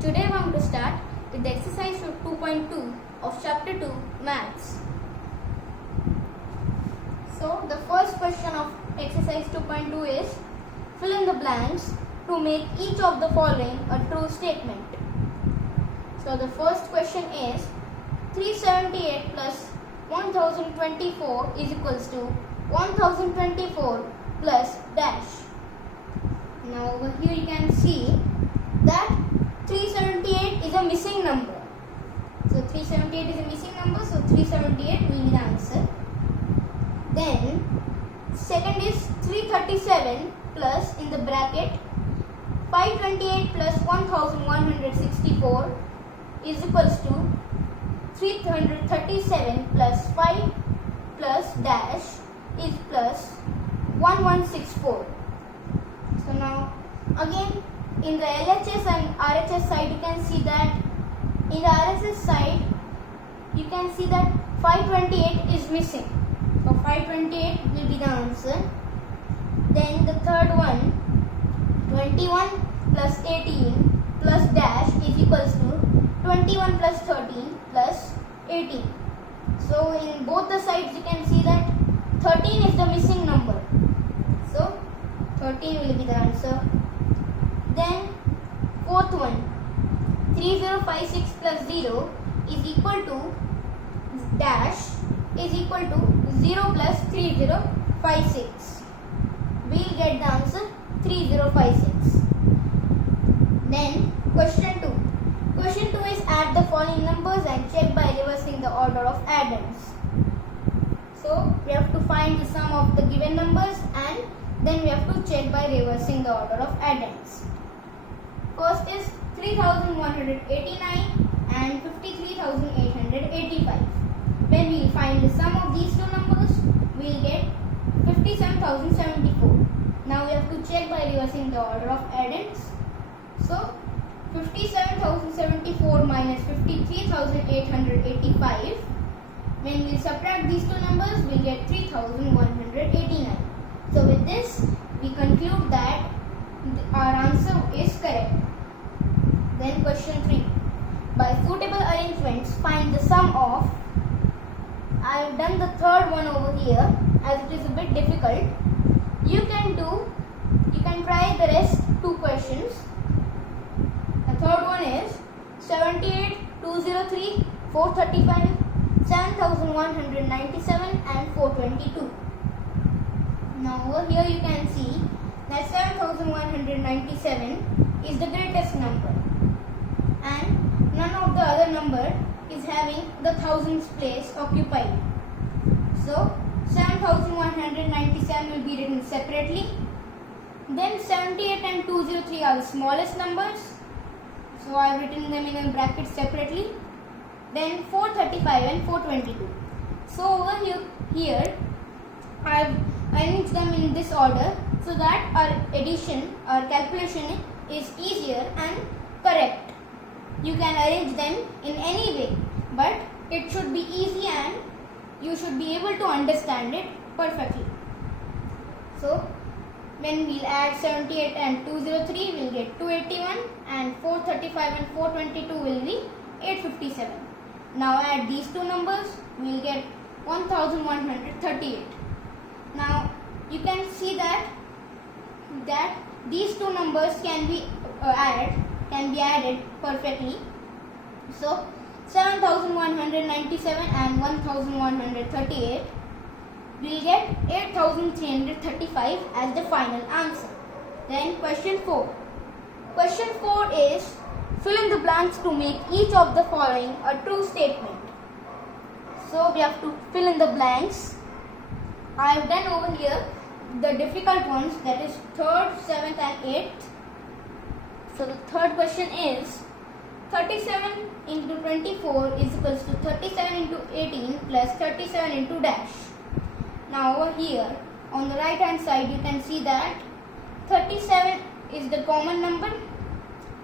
Today we are going to start with the exercise 2.2 of chapter 2 maths. So the first question of exercise 2.2 is fill in the blanks to make each of the following a true statement. So the first question is 378 plus 1024 is equals to 1024 plus dash. Now over here you can see that 378 is a missing number. So 378 is a missing number, so 378 will be the answer. Then second is 337 plus in the bracket 528 plus 1164 is equals to 337 plus 5 plus dash is plus 1164. So now again in the LHS and RHS side you can see that in the RHS side you can see that 528 is missing. So 528 will be the answer. Then the third one 21 plus 18 plus dash is equals to 21 plus 13 plus 18. So in both the sides you can see that 13 is the missing number. So 13 will be the answer. Then fourth one 3056 plus 0 is equal to dash is equal to 0 plus 3056. We will get the answer 3056. Then question 2. Question 2 is add the following numbers and check by reversing the order of addends. So we have to find the sum of the given numbers and then we have to check by reversing the order of addends. First is 3189 and 53885. When we will find the sum of these two numbers, we will get 57074. Now we have to check by reversing the order of addends. So 57,074 minus 53,885. When we subtract these two numbers, we will get 3,189. So with this, we conclude that our answer is correct. Then question 3. By suitable arrangements, find the sum of. I have done the third one over here as it is a bit difficult. You can try the rest two questions. The third one is 78, 203, 435, 7197 and 422. Now over here you can see that 7197 is the greatest number and none of the other number is having the thousands place occupied. So 7197 will be written separately. Then 78 and 203 are the smallest numbers. So I have written them in a bracket separately. Then 435 and 422. So over here I have arranged them in this order so that our addition or calculation is easier and correct. You can arrange them in any way, but it should be easy and you should be able to understand it perfectly. So when we'll add 78 and 203, we'll get 281 and 435 and 422 will be 857. Now add these two numbers, we'll get 1138. Now you can see that these two numbers can be added perfectly. So 7197 and 1138 will get 8335 as the final answer. Then question 4. Question 4 is fill in the blanks to make each of the following a true statement. So we have to fill in the blanks. I have done over here the difficult ones, that is 3rd, 7th and 8th. So the third question is 37 into 24 is equals to 37 into 18 plus 37 into dash. Now over here on the right hand side you can see that 37 is the common number.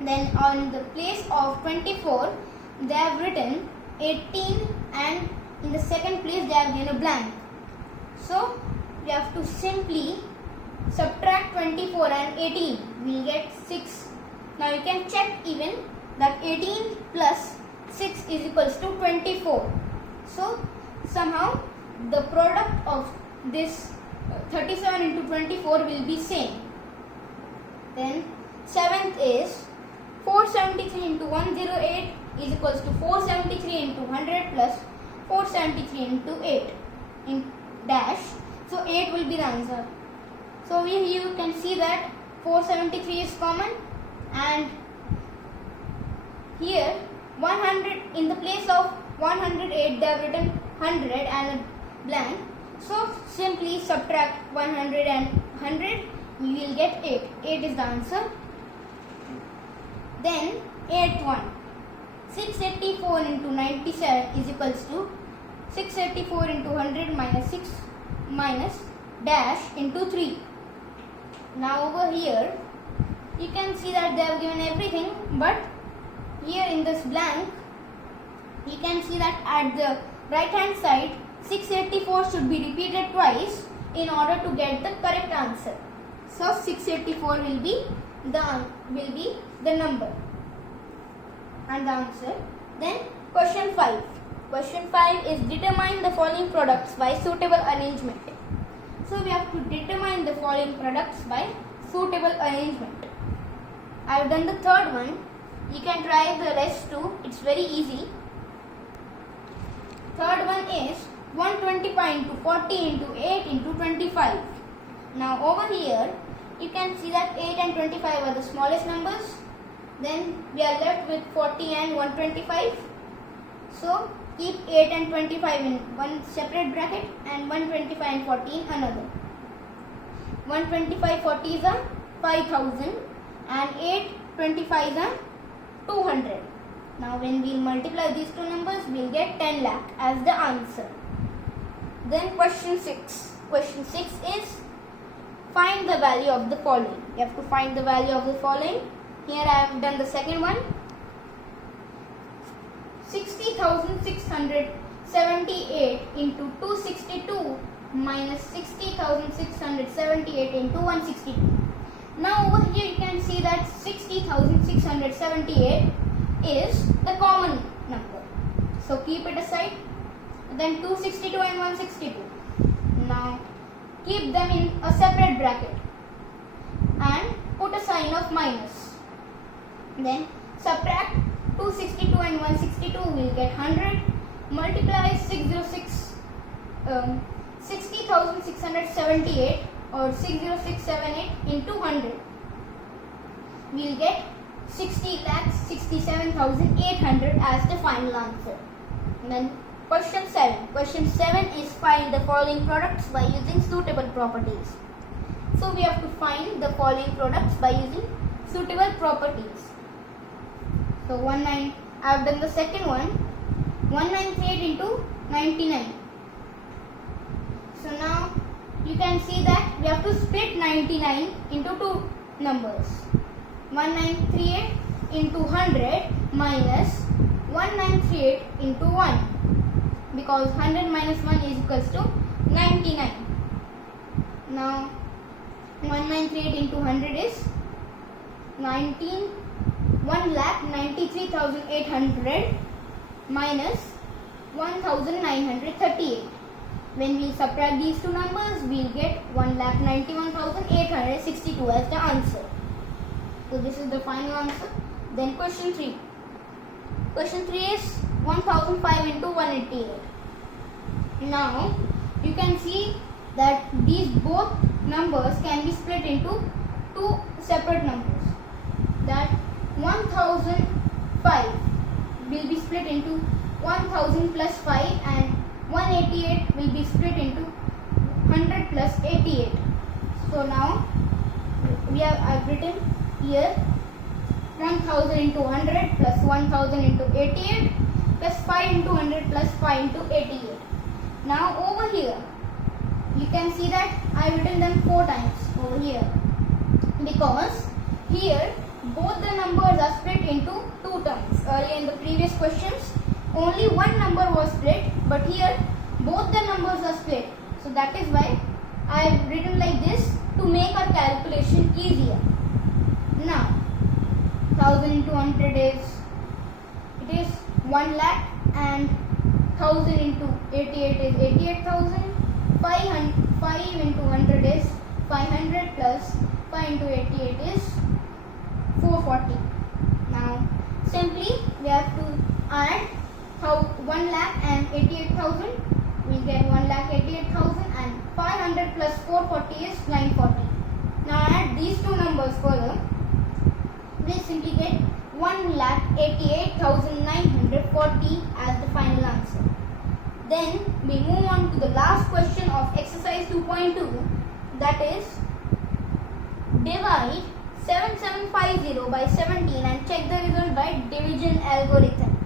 Then on the place of 24 they have written 18 and in the second place they have given a blank. So we have to simply subtract 24 and 18. We will get 6. Now you can check even that 18 plus 6 is equals to 24. So somehow the product of this 37 into 24 will be same. Then 7th is 473 into 108 is equals to 473 into 100 plus 473 into 8 in dash. So 8 will be the answer. So you can see that 473 is common, and here 100 in the place of 108 they have written 100 and a blank. So simply subtract 100 and 100, you will get 8. 8 is the answer. Then 8th one, 684 into 97 is equals to 684 into 100 minus 6 minus dash into 3. Now over here you can see that they have given everything, but here in this blank you can see that at the right hand side 684 should be repeated twice in order to get the correct answer. So 684 will be the number and the answer. Then question 5. Question 5 is determine the following products by suitable arrangement. So we have to determine the following products by suitable arrangement. I have done the third one. You can try the rest too. It's very easy. Third one is 125 into 40 into 8 into 25. Now over here you can see that 8 and 25 are the smallest numbers. Then we are left with 40 and 125. So keep 8 and 25 in one separate bracket and 125 and 40 in another. 125 40 is a 5000 and 8 25 is a 200. Now when we multiply these two numbers, we will get 10 lakh as the answer. Then question 6. Question 6 is find the value of the following. You have to find the value of the following. Here I have done the second one. 60,678 into 262 minus 60,678 into 162. Now over here you can see that 60,678 is the common number. So keep it aside. Then 262 and 162. Now keep them in a separate bracket and put a sign of minus. Then subtract 262 and 162, will get 100. Multiply 60,678 or 60678 into 100. We will get 60,67,800 as the final answer. And then question 7. Question 7 is find the following products by using suitable properties. So we have to find the following products by using suitable properties. So I have done the second one. 1938 into 99. So now you can see that we have to split 99 into two numbers. 1938 into 100 minus 1938 into 1, because 100 minus 1 is equals to 99. Now 1938 into 100 is 1,93,800 minus 1,938. When we subtract these two numbers, we will get 1,91,862 as the answer. So this is the final answer. Then question 3. Question 3 is 1005 into 188. Now you can see that these both numbers can be split into two separate numbers. That 1005 will be split into 1000 plus 5 and 188 will be split into 100 plus 88. So now I've written here 1000 into 100 plus 1000 into 88 plus 5 into 100 plus 5 into 88. Now over here you can see that I've written them 4 times over here, because here both the numbers are split into 2 terms. Earlier in the previous questions only one number was split, but here both the numbers are split. So that is why I have written like this to make our calculation easier. Now 1000 into 100 is it is 1 lakh, and 1000 into 88 is 88,000. 5 into 100 is 500, plus 5 into 88 is 440. Now simply we have to add 1 lakh and 88,000. We get 1,88,000, and 500 plus 440 is 940. Now add these two numbers further. Please simply get 1,88,940 as the final answer. Then we move on to the last question of exercise 2.2, that is divide 7750 by 17 and check the result by division algorithm.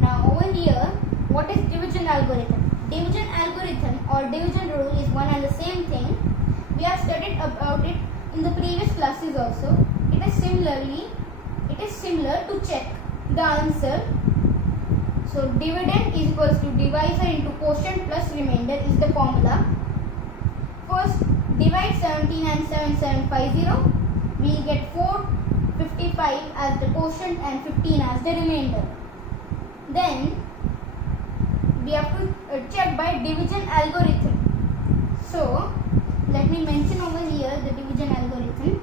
Now over here, what is division algorithm? Division algorithm or division rule is one and the same thing. We have studied about it in the previous classes also. It is similar to check the answer. So dividend is equals to divisor into quotient plus remainder is the formula. First divide 17 and 7750. We will get 455 as the quotient and 15 as the remainder. Then we have to check by division algorithm. So let me mention over here the division algorithm.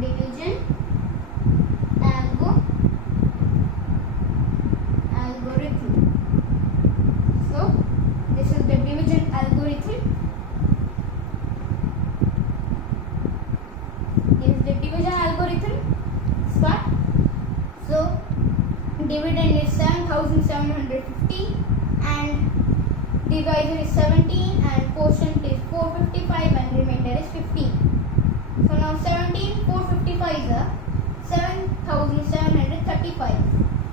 Division algorithm. So this is the division algorithm. Start. So dividend is 7,750 and divisor is 17 and quotient is 455 and remainder is 15. So now 17, 455 is 7,735.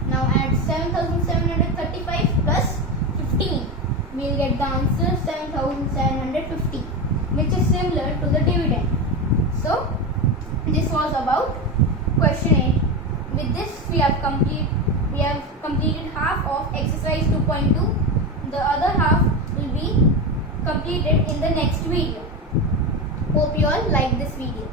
Now add 7,735 plus 15. We will get the answer 7,750, which is similar to the dividend. So this was about question 8. With this we have completed half of exercise 2.2. The other half will be completed in the next video. Hope you all like this video.